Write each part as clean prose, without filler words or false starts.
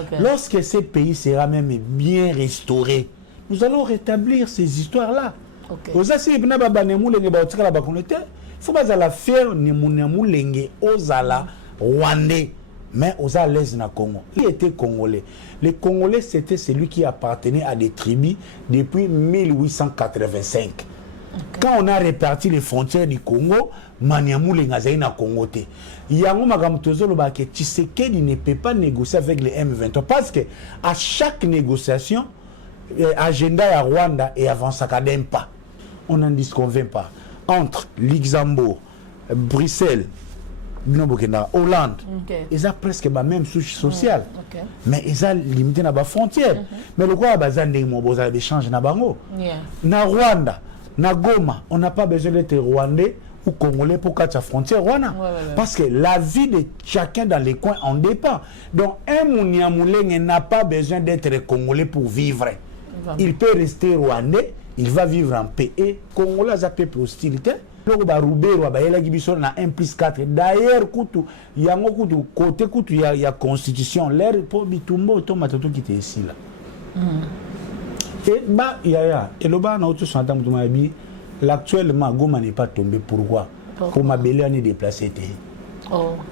Okay. Lorsque ces pays sera même bien restauré, nous allons rétablir ces histoires-là. Okay. Aux assis, il faut pas la faire ni ozala rwandais, mais aux à l'aise na Congo. Il était congolais. Les Congolais, c'était celui qui appartenait à des tribus depuis 1885. Okay. Quand on a réparti les frontières du Congo, Maniamoulenga zaï na Congo te. Yango magamtozo lo ba ke Tshisekedi ne peut pas négocier avec les M23 parce que à chaque négociation, agenda à Rwanda et avance à pas. On n'en disconvient pas. Entre Luxembourg, Bruxelles, Hollande, okay. Ils ont presque la même souche sociale. Okay. Mais ils ont limité la frontière. Mais le quoi, ils ont des échanges na bango. Na Rwanda, na Goma, on n'a pas besoin d'être rwandais ou congolais pour catcher la frontière Rwanda. Parce que la vie de chacun dans les coins en dépend. Donc un Mouniamouleng n'a pas besoin d'être congolais pour vivre. Il peut rester rwandais, il va vivre en paix. Et Congolais a peuple hostilité. D'ailleurs, il y a côté il y a constitution. L'air pour bitumbo automatiquement qui était ici là. Et bah il y a et le bas l'actuellement Goma n'est pas tombé. Pourquoi? Pour ma belle année déplacée.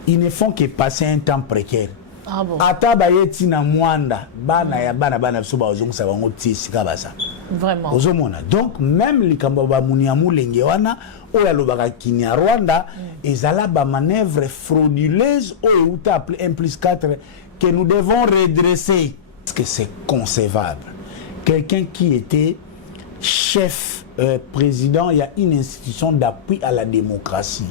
Ils ne font que passer un temps précaire. Ah bon. Ata bayeti na mwanda bana ya bana soba ozongisa bango tisika basa. Vraiment. Ozomona. Donc même les kambaba Mouniamoulenge wana oya lobaka kinya Rwanda ezala ba manœuvre frauduleuse ou uta appelé 1+4 que nous devons redresser parce que c'est concevable. Quelqu'un qui était chef président, il y a une institution d'appui à la démocratie,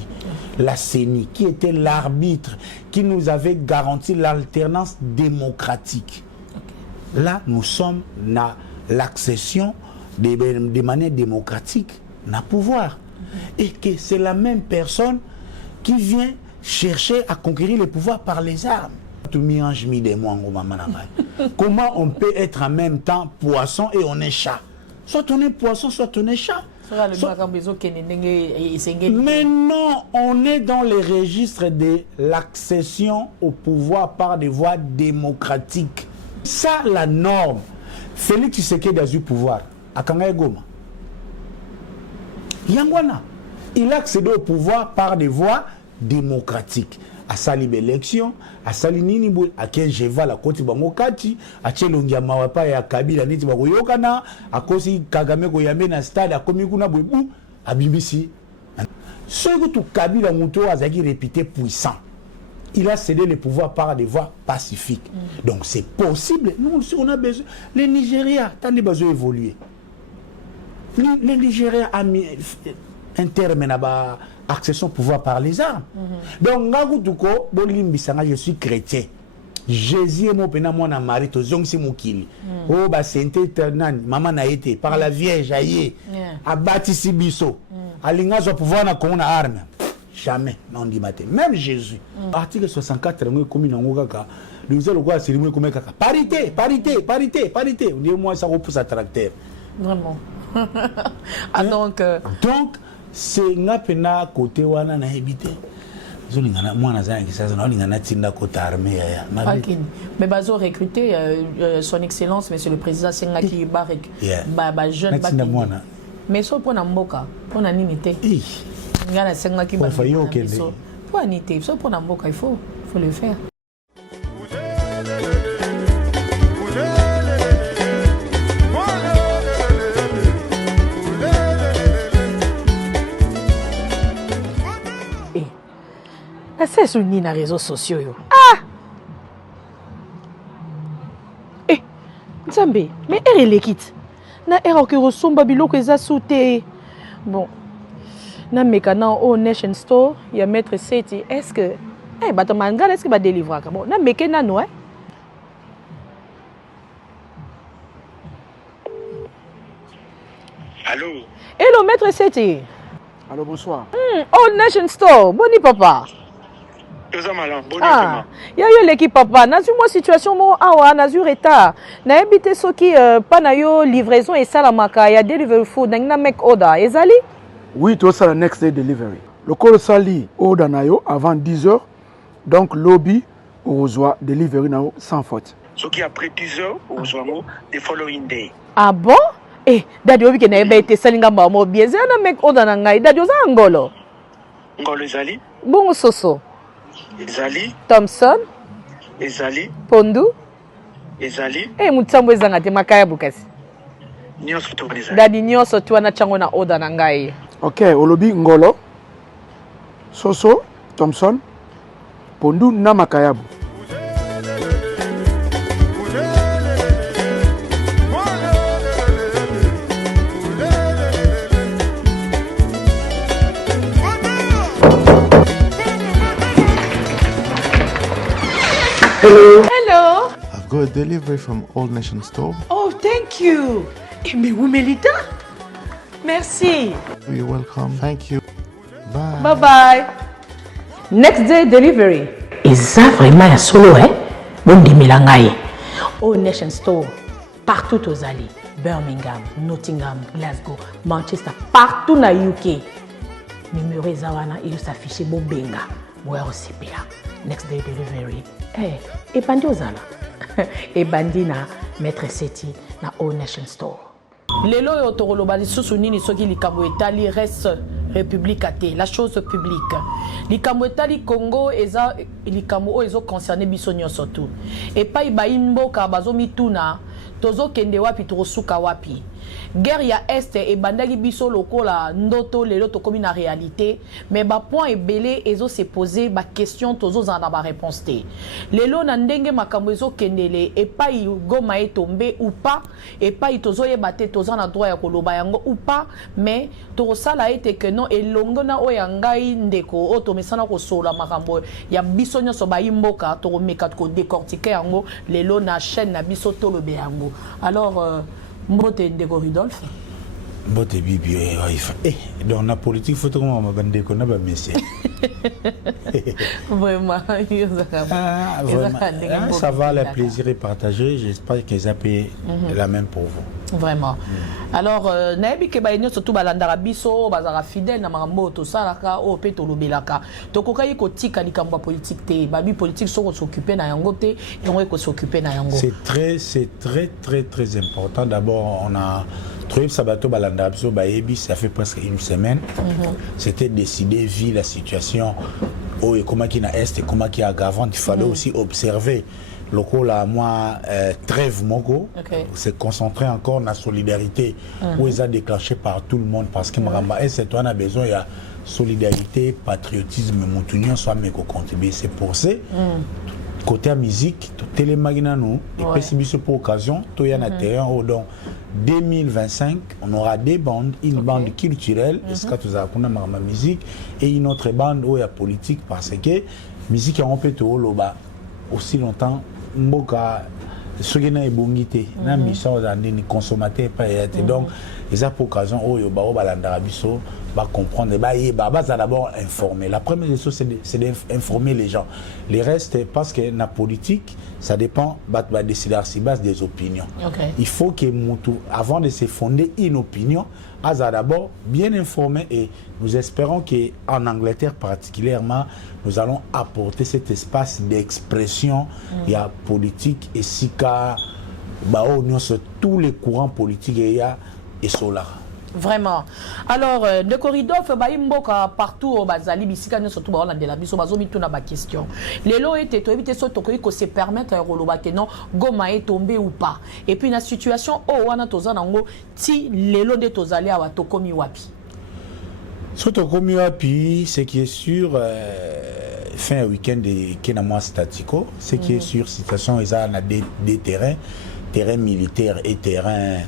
la CENI, qui était l'arbitre, qui nous avait garanti l'alternance démocratique. Okay. Là, nous sommes dans l'accession de manière démocratique, dans le pouvoir. Et que c'est la même personne qui vient chercher à conquérir le pouvoir par les armes. Comment on peut être en même temps poisson et on est chat? Soit on est poisson, soit on est chat. Mais non, on est dans les registres de l'accession au pouvoir par des voies démocratiques. Ça, la norme. Félix Tshisekedi a eu pouvoir. À Kangaye Goma. Yangwana. Il a accédé au pouvoir par des voies démocratiques. À sali l'élection, à sali nini boy, à quel je vais la côte bangokati, à chelongia mawapa ya kabila niti bagoyokana, à kosi Kagame koyame na stade à komikuna boybou, à BBC. Ce que tout Kabila Mouto a réputé puissant. Il a cédé le pouvoir par des voies pacifiques. Donc c'est possible. Nous, on a besoin. Les Nigériens, t'as besoin d'évoluer. Les Nigériens ont mis un terme à accession au pouvoir par les armes. Donc, je suis chrétien. Jésus est mon pena, mon mari, to zong si mukili. Oh, bah, c'est nan, maman n'a été, par la Vierge, aïe, a bâti si biso. A l'inga, pouvoir na kon na arme. Jamais, non dit matin. Même Jésus. Article 64, comme il nous allons voir, c'est le comme parité, parité, parité, parité. On dit, moi, ça repousse à tracteur. Vraiment. Ah, donc, c'est nga pena côté wana na habité. Zolingana mwana zana kisaza na lingana tinda côté armée ya. Mais bazo recruter son excellence monsieur le président Sengaki Barek ba jeune ba. Mais so pona mboka, pona nini te. Ngana Sengaki ba. Pour anité, so pona mboka il faut le faire. C'est sur les réseaux sociaux. Ah! Eh! Nzambe, mais elle est quitte. Na erreur que ressemble bilo que ça sauté. Bon. Na mécana au Nation Store, il y a maître Seti. Est-ce que Batamanga est-ce que va délivrer bon, na mécana non hein? Allô? Hello maître Seti. Allô, bonsoir. Oh Nation Store, boni papa. Ah, il y a eu l'équipe papa. Dans une situation mo awa na sur état. Na habité ceux qui pas na yo livraison et salamaka ya delivery food na make order. Ezali? Oui, tout ça la next day delivery. Le call sali order na yo avant 10h. Donc lobby au reçoit delivery na yo sans faute. Ce qui après 10 heures, au soir, the following day. Ah bon? Eh, dadi obi kena ebe ete salinga mbamo bieze na mek oda na ngai. Dadi oza Ngolo. Ngolo ezali. Bongo Soso. Ezali. Thompson. Ezali. Pondu. Ezali. Eh, mutsambo ezanga te makaya bukasi. Nyonso to ezali. Dadi nyonso tu wana chango na oda na ngai. Ok, olobi Ngolo, Soso, Thompson, Pondu na Makayabu. Hello. Hello. I've got a delivery from Old Nation Store. Oh, thank you. Eh, mais où Melita? Merci. You're welcome. Thank you. Bye. Bye bye. Next day delivery. Et ça vraiment un solo, hein? Bon dimilangaye. Old Nation Store. Partout aux alliés. Birmingham, Nottingham, Glasgow, Manchester, partout na UK. Numéro Zawana, il s'affiche bon benga. Ouais, aussi bien. Next day delivery. Eh, et bandi ozala. Et bandi na Maître Seti na Old Nation Store. Lelo yo tokoloba lisusu nini soki likambo etali reste république ate, la chose publique. Likambo etali Congo eza likambo o ezo concerné biso nyonso tout. Et pa ibayi mboka bazomituna tozo kende wapi tokosuka wapi. Guerre ya Est et bandaki biso lokola ndoto lelo tokomi na réalité, mais ba point ebele ezo se poser ba question tozo zana ba réponse te. Lelo na ndenge makambo ezo kendele et pas Goma est tombé ou pas et pas tozo yebate tozo na droit ya koloba yango ou pas, mais to sala ete que non elongo na oya ngai ndeko o to mesana ko sola makambo ya biso nyonso ba imboka to meka ko décortiquer yango lelo na chaîne na biso to lobe yango. Alors Mbote Ndeko Rudolphe. Mbote Bibi, dans la politique, il faut que je me qu'on a messé. Vraiment, ça va, le plaisir est partagé. J'espère qu'ils ont payé la même pour vous. Vraiment. Alors, Naebi Kebaïnyo, surtout Balandara Biso, Bazara fidèle, Namarambo, tout ça, au Pétolo Belaka. Tokokayi Kotika, Likamba politique, Babi politique, sont s'occuper na yangote, et on va s'occuper na yango. C'est très important. D'abord, on a trouvé Sabato Balandara Biso, Baebi, ça fait presque une semaine. C'était décidé, vu la situation, et comment qui na Est et comment qui a Gavant, il fallait aussi observer. Local à moi, trêve Mogo, c'est concentré encore dans la solidarité où ils ont déclenché par tout le monde parce que c'est toi on a besoin, il y a solidarité, patriotisme, moutunion, soit mes contribuer. C'est pour ça, côté musique, télémagina nous, et puis c'est pour occasion, tout y en a terrain, donc 2025, on aura des bandes, une bande culturelle, ma musique, et une autre bande où il y a politique parce que musique on peut tout loba aussi longtemps. Mboka sogena ebongité na mission ni consommateur pas donc ils ont pour occasion oyo ba balandara biso ba comprendre ba d'abord informer. La première des choses c'est d'informer les gens. Les restes parce que la politique ça dépend va décider sur base des opinions. Il faut que Moutou avant de se fonder une opinion a d'abord bien informé et nous espérons qu'en Angleterre particulièrement nous allons apporter cet espace d'expression il y a politique et sika tous les courants politiques et cela. Vraiment. Alors, de corridor, Mboka partout au Bazali, Bissika, surtout dans la biso, bazomi tout na ba question. Les lois étaient éviter ce que se permettre à non, Goma est tombé ou pas. Et puis la situation, oh, wana tozanango, ti les lois de tozali à Tokomi wapi. Sur Tokomi wapi, ce qui est sûr, fin week-end de Kenamwa Statico, ce qui est sûr, situation, ils ont des terrains militaires et terrains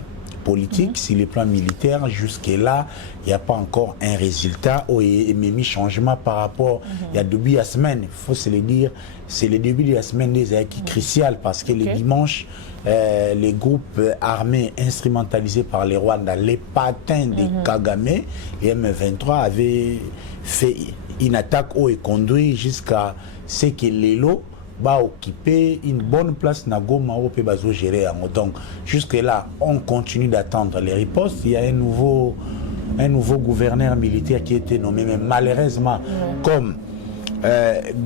politique, sur les plans militaires, jusque-là, il n'y a pas encore un résultat ou un changement par rapport il y a début de la semaine. Il faut se le dire, c'est le début de la semaine des qui est crucial parce que le dimanche, les groupes armés instrumentalisés par les Rwandais, les patins de Kagame, les M23 avaient fait une attaque où ils conduit jusqu'à ce que les lots va occuper une bonne place na Goma au peut bazo gérer. Donc jusque là on continue d'attendre les ripostes. Il y a un nouveau gouverneur militaire qui a été nommé, mais malheureusement comme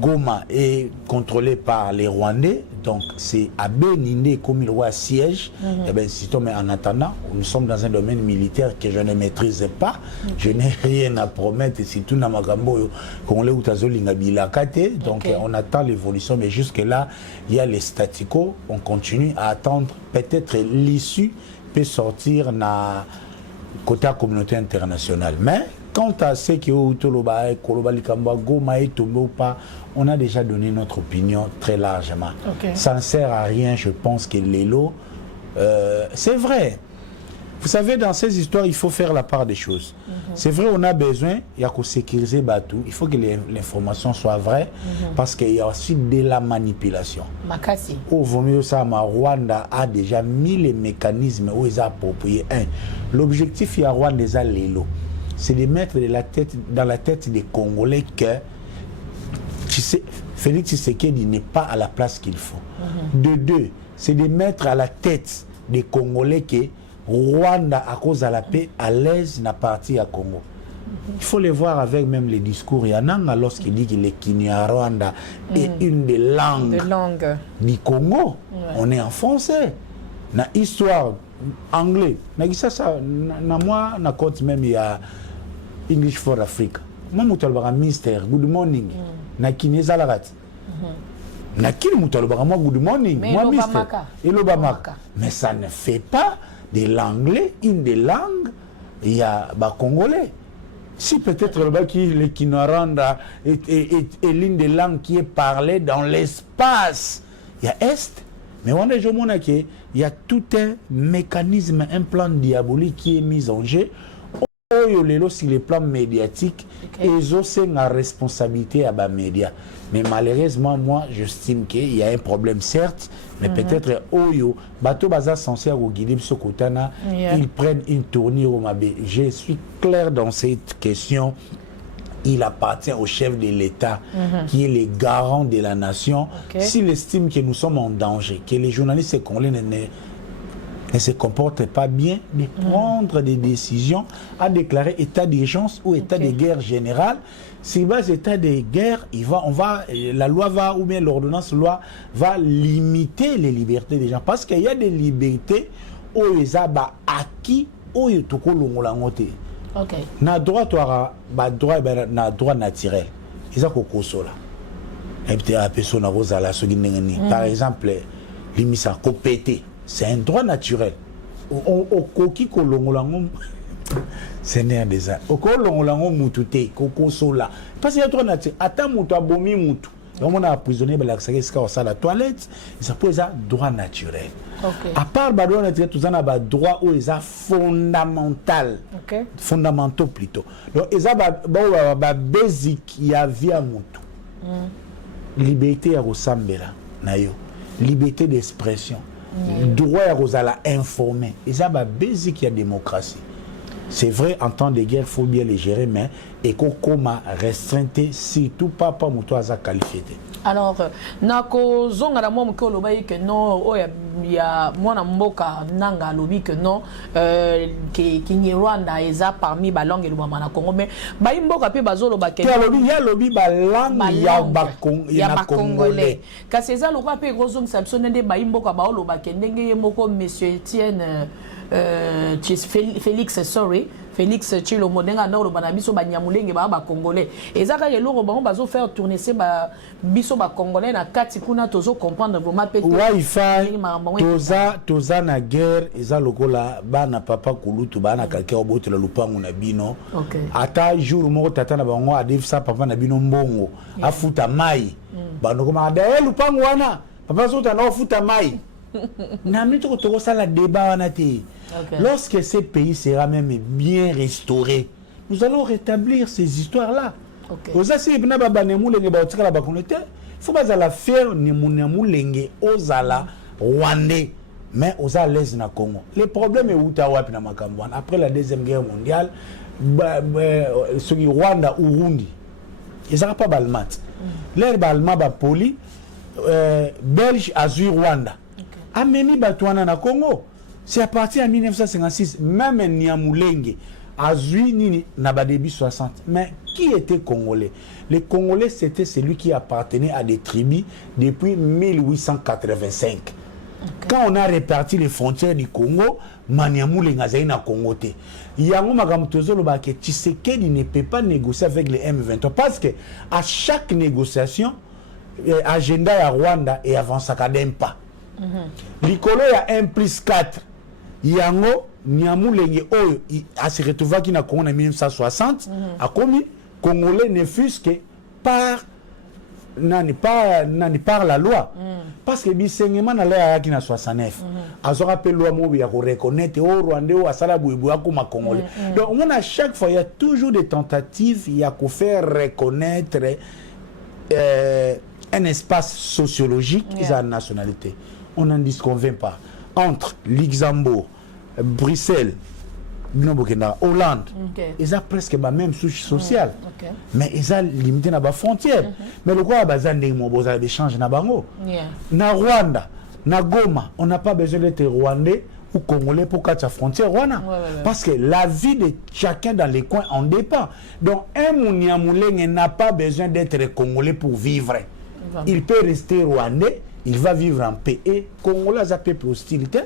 Goma est contrôlé par les Rwandais, Donc c'est à Bénindé comme il roi siège. Et bien si mais en attendant, nous sommes dans un domaine militaire que je ne maîtrise pas. Je n'ai rien à promettre. Si tout n'a magambo qu'on l'ait utazolinga bilakate. Donc on attend l'évolution, mais jusque là il y a les statu quo. On continue à attendre. Peut-être l'issue peut sortir na côté la communauté internationale. Mais quant à ce qui est Toloba, Koloba, Likamba, Goma et Tombo pas, on a déjà donné notre opinion très largement. Ça ne sert à rien, je pense que l'élo, c'est vrai. Vous savez, dans ces histoires, il faut faire la part des choses. C'est vrai, on a besoin, il y a qu'à sécuriser Batou. Il faut que l'information soit vraie, parce qu'il y a aussi de la manipulation. Makasi. Au vaut mieux ça, Rwanda a déjà mis les mécanismes où ils ont approprié. L'objectif, il y a Rwanda, c'est de mettre dans la tête des Congolais que Félix Tshisekedi n'est pas à la place qu'il faut. De deux, c'est de mettre à la tête des Congolais que Rwanda, à cause de la paix, à l'aise, n'a parti à Congo. Il faut les voir avec même les discours. Il y en a lorsqu'il dit que le Kinyarwanda est une des langues du Congo. On est en français. Dans l'histoire anglais, moi, na compte même il y a English for Africa. Moi, je Mister, good morning. Na Kineza Larat. Na Kin moi, good morning. Moi, Mister. Et l'Obamaka. Mais ça ne fait pas de l'anglais, une des langues, il y a Congolais. Si peut-être le Kinyarwanda est l'une des langues qui est parlée dans l'espace, il y a Est, mais on est il y a tout un mécanisme, un plan diabolique qui est mis en jeu. Sur le plan médiatique, ils ont la responsabilité à les médias. Mais malheureusement, moi, j'estime qu'il y a un problème, certes, mais peut-être Oyo, Bato Baza censé guider ce côté, ils prennent une tournure au Mabé. Je suis clair dans cette question. Il appartient au chef de l'État, qui est le garant de la nation. S'il estime que nous sommes en danger, que les journalistes congolais ne se comportent pas bien, de prendre des décisions, à déclarer état d'urgence ou état de guerre générale. Si bas état de guerre, la loi va, ou bien l'ordonnance loi va limiter les libertés des gens. Parce qu'il y a des libertés où ils ont acquis, où ils ont na droit droit naturel. Ils ont kokosola. Par exemple, l'imisa kopété. C'est un droit naturel. Au coquille kolongolango, c'est né des ans. Au kolongolango mutute, kokosola. Parce qu'il y a droit naturel. Attends, moutou abomi moutou. On a emprisonné la toilette. Ça peut être droit naturel. À part le droit naturel, tout ça a droit où ils ont fondamental. Fondamentaux plutôt. Donc, ils ont basic, il y a via moutou. Liberté à Rosambela, nayo. Liberté d'expression. Droit à la informer. Et ça va basic, il y a démocratie. C'est vrai, en temps de guerre, il faut bien les gérer, mais et comment restreinte, surtout pas moutou à qualifié. Alors, nako zonga la momo ko loba que non, il y a mwana mboka nanga lobi que non, qui Rwanda eza parmi ba langue lobama na Congo, mais ba mboka pe bazolo ba ke ya lobi ba langue ya ba congolais. Kasi eza lokwa pe rozong sapsone de ba mboka ba loba ke ndenge moko monsieur Etienne Félix, sorry, Félix Tshilombo ndenga na lo bana biso ba nyamulenge ba congolais. Ezaka yelo bango bazo faire tourner ces ba biso ba congolais na kati kuna tozo comprendre vraiment pe Wi-Fi toza na guerre eza lokola bana papa kulutu bana kalke obotela lupango na bino. Ata jour moko tata na bango adefisa papa na bino mbongo afuta mai. Bano koma da lupango wana papa sota na ofuta mai. La débat lorsque ce pays sera même bien restauré, nous allons rétablir ces histoires-là. Il faut pas la faire ni moulenge aux ala rwandais, mais aux à l'aise na Congo. Le problème est où après la deuxième guerre mondiale, ce qui Rwanda ou Burundi, ils n'ont pas balmat. L'air balmat poli belge azur Rwanda. Ameni Batouana na Congo. C'est à partir de 1956, même Nyamulenge azui nini na ba début 60. Mais qui était congolais? Les Congolais, c'était celui qui appartenait à des tribus depuis 1885. Quand on a réparti les frontières du Congo, Maniamou ngazai na Congo te. Yango magamutozo lo ba ke Tshisekedi ne peut pas négocier avec les M23 parce que à chaque négociation agenda ya Rwanda et avance à d'un pas. Likolo ya 1+4. Yango Niamulenge oyo a se retrouvé qui na Congo en 1960 a commis Congolais ne fût que par par la loi. Parce que bisengeman na loi qui na 69 azora pe loi mo ya reconnaître au Rwanda ou asala buibu akoma Congolais. Donc on a chaque fois il y a toujours des tentatives il y a qu'on faire reconnaître un espace sociologique de la nationalité. On n'en disconvient pas. Entre Luxembourg, Bruxelles, Hollande, ils ont presque la même souche sociale. Mais ils ont limité la frontière. Mais le quoi, ils ont des échanges dans na Rwanda, na Goma, on n'a pas besoin d'être rwandais ou congolais pour catcher la frontière Rwanda. Parce que la vie de chacun dans les coins en dépend. Donc un Mouniamouleng n'a pas besoin d'être congolais pour vivre. Il peut rester rwandais, il va vivre en paix. Et Congolais a peuple hostilité.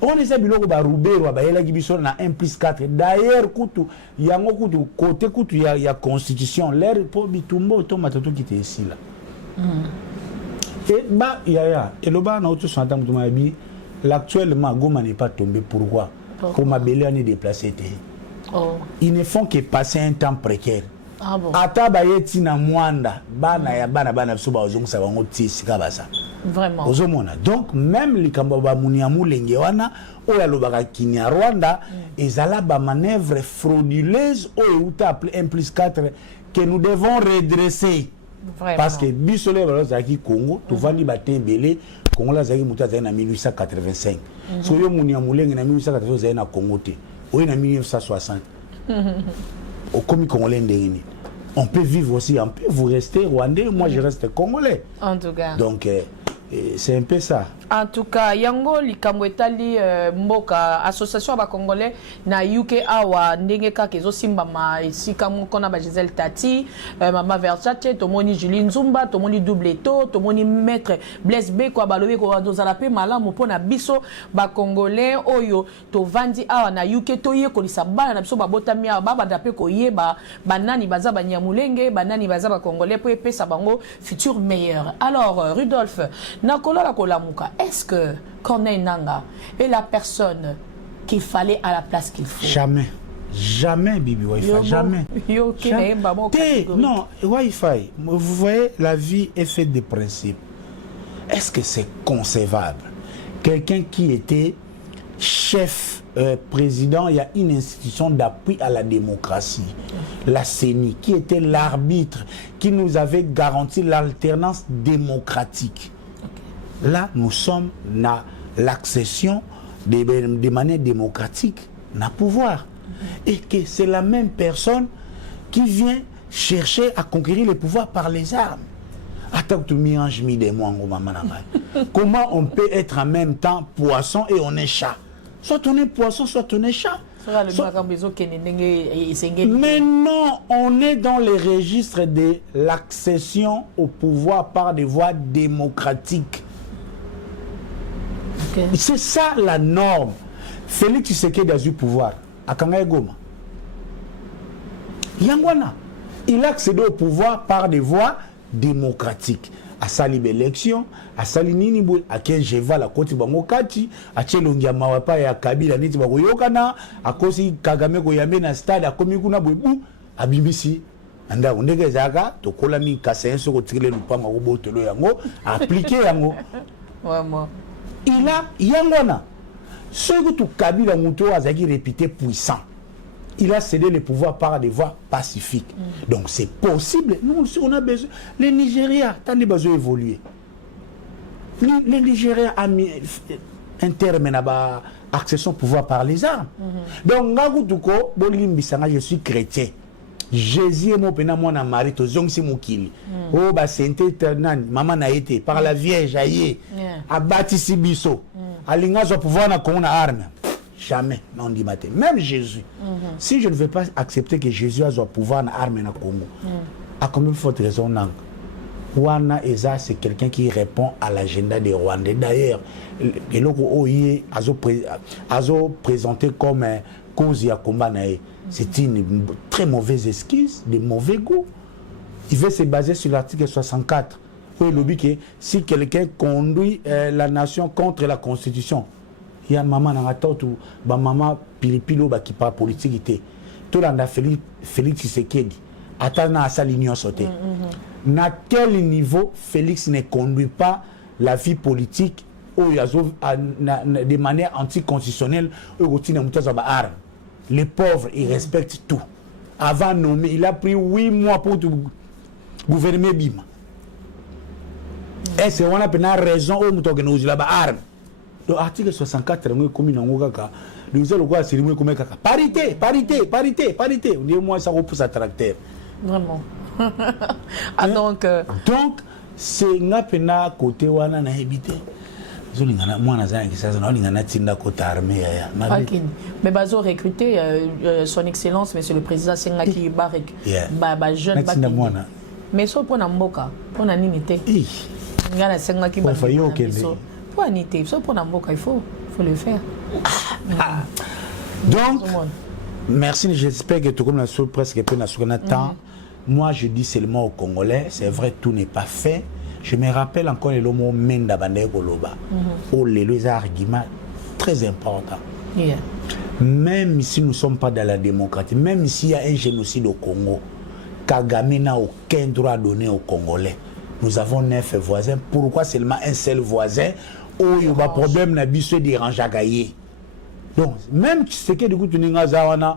On les a biloko ba Roubero ba yela gibiso na 1+4. D'ailleurs kutu yango kutu côté kutu ya constitution l'air pour bitumbo to matoto qui était ici là. Et bah et le bas na auto santa mutuma bi l'actuellement Goma n'est pas tombé pourquoi? Pour ma belle année déplacé. Ils ne font que passer un temps précaire. Ah bon. Ata bayeti na mwanda bana ya bana biso ba ozongo sa bango tisika basa. Vraiment. Donc même les Kambaba Mouniamou Lengewana ou la Lobaka Kinya Rwanda ezala ba manœuvre frauduleuse ou appelé 1+4 que nous devons redresser. Vraiment. Parce que bisole balozaki Congo to vandi batembele Congo la zaki muta na 1885. So yo Mouniamou Lenge na 1880 na Congo te. Ou na 1960. Au commis congolais ndengini. On peut vivre aussi, on peut vous rester rwandais, moi je reste congolais. En tout cas. Donc c'est un peu ça. En tout cas, yango likambo etali mboka association ba congolais na UK awa ndenge kaka ezo simba ma esika moko na ba Gisèle Tati, mama Versace, tomoni Julie Nzumba, tomoni Doubleto, tomoni maître Blaise Beko balobi ko dozala pe malamu pona biso ba congolais oyo to vandi awa na UK to ye kolisa bana na biso ba botami awa ba banda pe ko yeba banani baza ba Nyamulenge, banani baza ba congolais po epesa bango futur meilleur. Alors Rudolph Nakola la kolamuka, est-ce que Corneille Nangaa est la personne qu'il fallait à la place qu'il faut? Jamais. Jamais, Bibi Wi-Fi. Jamais. Jamais. Non, Wi-Fi. Vous voyez, la vie est faite de principes. Est-ce que c'est concevable? Quelqu'un qui était chef, président, il y a une institution d'appui à la démocratie, la CENI, qui était l'arbitre, qui nous avait garanti l'alternance démocratique. Là, nous sommes dans l'accession de manière démocratique, dans le pouvoir. Et que c'est la même personne qui vient chercher à conquérir le pouvoir par les armes. Attends, tu mélanges des mots, comment on peut être en même temps poisson et on est chat? Soit on est poisson, soit on est chat. Mais non, on est dans les registres de l'accession au pouvoir par des voies démocratiques. C'est ça la norme. Félix Tshisekedi a eu pouvoir à Kangaye Goma. Yangwana, il a accédé au pouvoir par des voies démocratiques. À sali l'élection, à sali nini à Kenjeva la koti bango kati, à Chelongia mawapa ya Kabila niti bango yokana, à kosi Kagame ko yambe na stade a komi kuna bubu, à BBC. Anda ondege zaka to kola mi kasenso ko trile lupanga ko botelo yango, appliquer yango. Vraiment. Il a Yangwana. Ce que tout Kabila Mouto a réputé puissant. Il a cédé le pouvoir par des voies pacifiques. Donc c'est possible. Nous, on a besoin. Le Nigeria, tant de besoin évoluer. Le Nigeria a mis un terme à accession au pouvoir par les armes. Donc, Ngagoutuko, Bolimbisanga, je suis chrétien. Jésus est mon pena moi na mari to zongsi mukili. Oh ba sente nan maman na été par la Vierge aïe. A bâti biso. Alinga zo pouvoir na kona arme. jamais on dit matin même Jésus si je ne veux pas accepter que Jésus a son pouvoir na arme na Congo à combien de forte raison non Wana Eza c'est quelqu'un qui répond à l'agenda des Rwandais d'ailleurs et loko oye azo présenté comme cause ya combat nae c'est une très mauvaise excuse de mauvais goût il veut se baser sur l'article 64 où il dit que si quelqu'un conduit la nation contre la constitution il y a maman na ngatotu ba maman pilipilo ba qui parle politique tout landa Félix Tshisekedi atana sa l'union sauté na quel niveau Félix ne conduit pas la vie politique de manière anticonstitutionnelle les pauvres ils respectent tout avant nommé il a pris 8 mois pour gouverner Bima et c'est on a pas raison au muto que nous là-bas arme donc article 64 le commune en Ogaka nous allons quoi c'est le comme parité on dit moi ça repousse à tracteur vraiment donc c'est nga pena côté wana na habité zolingana mwana za ngisa na lingana tinda côté armée ya mais bazo recruter son excellence monsieur le président Sengaki Barek ba jeune ba mais so pona mboka pona nini te ngana Sengaki ba pour anité so pona mboka il faut le faire donc merci j'espère que tout comme la sur presque peu na sur temps. Moi, je dis seulement aux Congolais, c'est vrai, tout n'est pas fait. Je me rappelle encore le mot Menda Bandé Goloba. Oh, les arguments très importants. Même si nous ne sommes pas dans la démocratie, même s'il y a un génocide au Congo, Kagame n'a aucun droit donné aux Congolais. Nous avons 9 voisins. Pourquoi seulement un seul voisin? Oh, il y a un problème, il dérange à Gaïe. Donc, même ce que du coup, tu n'as pas.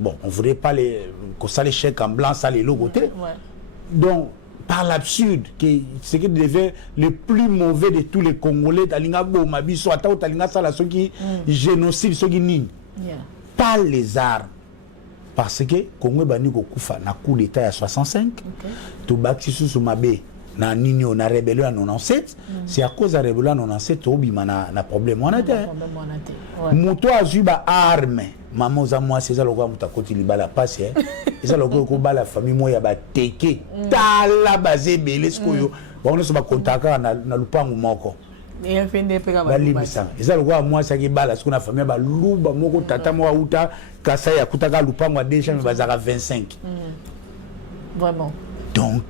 Bon, on ne voudrait pas que ça les chèques en blanc, ça les logos. Donc, par l'absurde, c'est qui devait le plus mauvais de tous les Congolais, Talingabo, Mabiso, Atao, Talinga, Sala, ceux qui génocide, ceux qui nient. Pas les armes. Parce que Congo Bani Kokufa, na coup d'État à 65, tout Baxi Susumabe, na Nino, na rébellion à 97, c'est à cause de la rébellion à 97, Obima na problème. On a été. Mouto a eu ba arme. Maman za moi c'est ça le quoi mutakoti libala passe et ça le ko ba la famille moi ya ba teke tala basé belé ce koyo on se ba contacter na lupangu moko et fin de pega ba libisa et ça le quoi moi ça qui bala ce qu'on a famille ba luba moko tata moi uta kasa ya kutaka lupangu déjà me bazaka 25 vraiment donc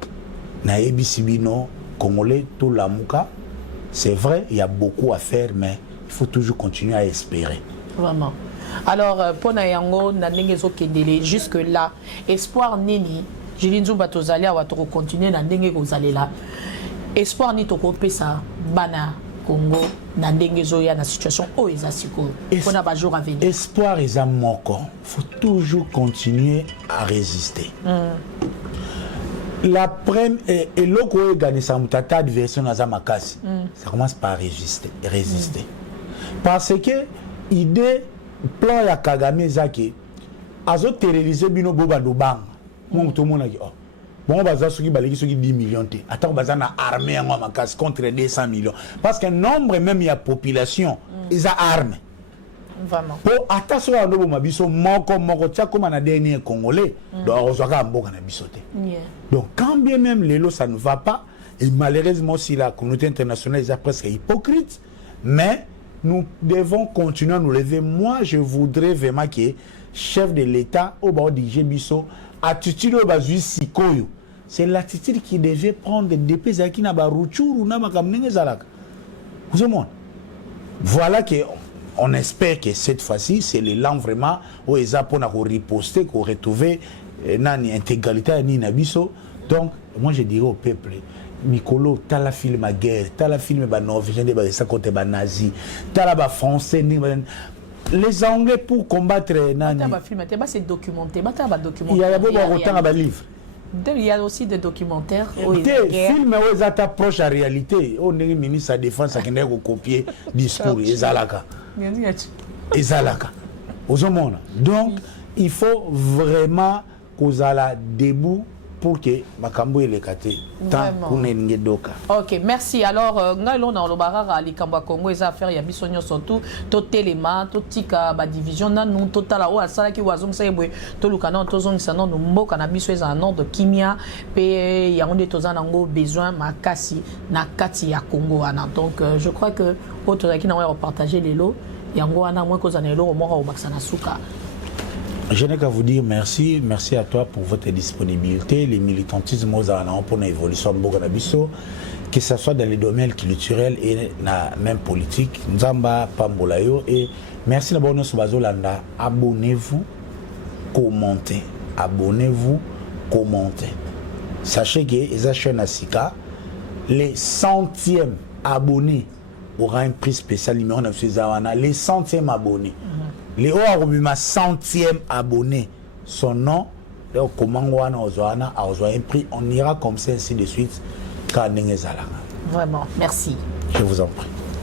na ebisibino congolais tout la muka c'est vrai il y a beaucoup à faire mais il faut toujours continuer à espérer vraiment. Alors, pour Nayango, jusque là, espoir nini, Julie Nzumba Tozali a continuer na ndenge kozali là. Espoir ni toko pesa bana Congo na ndenge zoya na situation o ezasiko. Pour na ba jour à venir. Espoir est à moko. Faut toujours continuer à résister. La première et loko gagner sa mutata adversion na zamakasi. Ça commence par résister. Parce que idée plan ya Kagame zaki azo terroriser bino bobando bang mon tout monde oh bon baza soki baleki soki 10 millions te attends baza na armée en makas contre 200 millions parce que nombre même ya population ils a armes vraiment pour attention à no mabiso moko tia comme na dernier congolais donc ozaka mboka na biso te donc quand bien même lelo ça ne va pas et malheureusement si la communauté internationale est presque hypocrite mais nous devons continuer à nous lever. Moi, je voudrais vraiment que chef de l'État, au bord du Gébiso, attitude au bazui sikoyo. C'est l'attitude qui devait prendre depuis qui n'a pas routour ou n'a pas comme zalak. Vous savez, voilà que on espère que cette fois-ci, c'est l'élan vraiment où ils ont riposter, qu'on retrouver une intégralité ni nabiso. Donc, moi, je dirais au peuple. Mikolo, t'as la film à guerre, t'as la film à norvégien, ça contre les nazis, t'as la français, les Anglais pour combattre nani. C'est documenté, il y a autant à livre. Il y a aussi des documentaires. Des films où ils approchent la réalité. On est ministre de la Défense qui n'a pas copié discours. Ezalaka. Donc, il faut vraiment qu'on soit debout pour que makambo elekate tant qu'on est ngedoka. OK, merci. Alors ngalo na lobarara likamba Congo eza affaire ya biso nyonso tout to telema to tika ba division na nous total o asala ki wazong sebwe to lukana to zong sana no mboka na biso eza en ordre kimia pe ya onde tozana ngo besoin makasi na kati ya Congo ana. Donc je crois que autre qui na wa partager les lots yango ana moi ko zana lo mo ka obakana suka. Je n'ai qu'à vous dire merci. Merci à toi pour votre disponibilité. Les militantismes aux alentours pour l'évolution de Boganabiso, que ce soit dans les domaines culturels et même politiques. Nzamba Pambolayo. Et merci d'abord nous Bazolanda. Abonnez-vous, commentez. Abonnez-vous, commentez. Sachez que les chaîne Asika, les 100e abonnés aura un prix spécial numéro 9 les 100e abonnés. Les Oarobima 100e abonné, son nom, comment on a un prix, on ira comme ça ainsi de suite. Vraiment, merci. Je vous en prie.